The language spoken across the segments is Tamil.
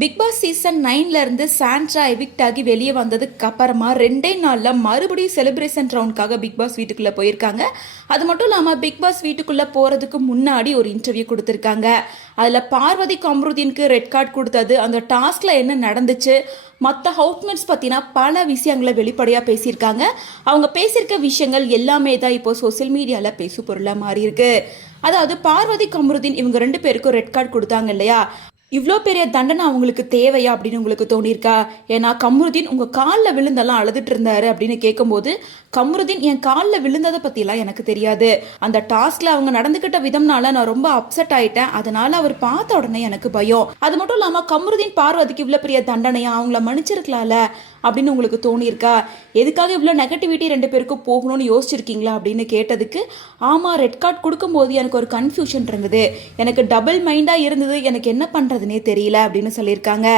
பிக்பாஸ் சீசன் நைன்லேருந்து சாண்ட்ரா எவிக்ட் ஆகி வெளியே வந்ததுக்கு அப்புறமா ரெண்டே நாளில் மறுபடியும் செலிப்ரேஷன் ரவுண்ட்காக பிக்பாஸ் வீட்டுக்குள்ளே போயிருக்காங்க. அது மட்டும் இல்லாமல் பிக் பாஸ் போகிறதுக்கு முன்னாடி ஒரு இன்டர்வியூ கொடுத்துருக்காங்க. அதில் பார்வதி கம்ருதீனுக்கு ரெட் கார்டு கொடுத்தது. அந்த டாஸ்கில் என்ன நடந்துச்சு? மற்ற ஹவுட்மேட்ஸ் பற்றினா பல விஷயங்களை வெளிப்படையாக பேசியிருக்காங்க. அவங்க பேசியிருக்க விஷயங்கள் எல்லாமே தான் இப்போ சோஷியல் மீடியாவில் பேசு பொருளாக மாறி இருக்கு அதாவது பார்வதி கம்ருதீன் இவங்க ரெண்டு பேருக்கும் ரெட் கார்டு கொடுத்தாங்க இல்லையா? இவ்வளோ பெரிய தண்டனை அவங்களுக்கு தேவையா அப்படின்னு உங்களுக்கு தோணியிருக்கா? ஏன்னா கம்ருதீன் உங்கள் காலில் விழுந்தெல்லாம் அழுதுட்டு இருந்தாரு அப்படின்னு கேட்கும்போது கம்ருதீன் என் காலில் விழுந்ததை பற்றிலாம் எனக்கு தெரியாது. அந்த டாஸ்கில் அவங்க நடந்துக்கிட்ட விதம்னால நான் ரொம்ப அப்செட் ஆயிட்டேன். அதனால அவர் பார்த்த உடனே எனக்கு பயம். அது மட்டும் இல்லாமல் கம்ருதீன் பார்வதிக்கு இவ்வளோ பெரிய தண்டனையா? அவங்கள மன்னிச்சிருக்கலாம்ல. அப்படின்னு உங்களுக்கு தோணியிருக்கா? எதுக்காக இவ்வளோ நெகட்டிவிட்டி ரெண்டு பேருக்கும் போகணும்னு யோசிச்சிருக்கீங்களா அப்படின்னு கேட்டதுக்கு ஆமாம் ரெட் கார்டு கொடுக்கும்போது எனக்கு ஒரு கன்ஃபியூஷன் இருந்தது. எனக்கு டபுள் மைண்டாக இருந்தது. எனக்கு என்ன பண்ணுறதுனே தெரியல அப்படின்னு சொல்லியிருக்காங்க.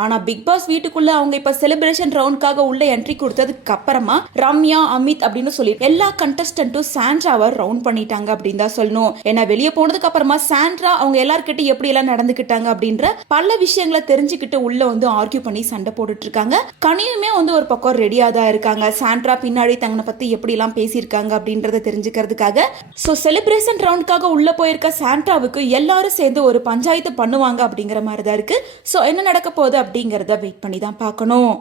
ஆனால் பிக் பாஸ் வீட்டுக்குள்ள அவங்க இப்போ செலிப்ரேஷன் ரவுண்ட்காக உள்ள என்ட்ரி கொடுத்ததுக்கு அப்புறமா ரம்யா அமித் அப்படின்னு சொல்லி எல்லா கண்டஸ்டன்ட்டும் சாண்ட்ராவை ரவுண்ட் பண்ணிட்டாங்க அப்படின்னு தான் சொல்லணும். ஏன்னா வெளியே போனதுக்கு அப்புறமா சாண்ட்ரா அவங்க எல்லார்கிட்ட எப்படி எல்லாம் நடந்துக்கிட்டாங்க அப்படின்ற பல விஷயங்களை தெரிஞ்சுக்கிட்டு உள்ள வந்து ஆர்கியூ பண்ணி சண்டை போட்டுட்டு இருக்காங்க கனியுமே வந்து ஒரு பக்கம் ரெடியா தான் இருக்காங்க. சாண்ட்ரா பின்னாடி தங்களை பத்தி எப்படி எல்லாம் பேசியிருக்காங்க அப்படின்றத தெரிஞ்சுக்கிறதுக்காக. ஸோ செலிப்ரேஷன் ரவுண்ட்காக உள்ள போயிருக்க சாண்ட்ராவுக்கு எல்லாரும் சேர்ந்து ஒரு பஞ்சாயத்து பண்ணுவாங்க அப்படிங்கிற மாதிரி தான் இருக்கு. ஸோ என்ன நடக்க போகுது அப்படிங்கிறத வெயிட் பண்ணி தான் பார்க்கணும்.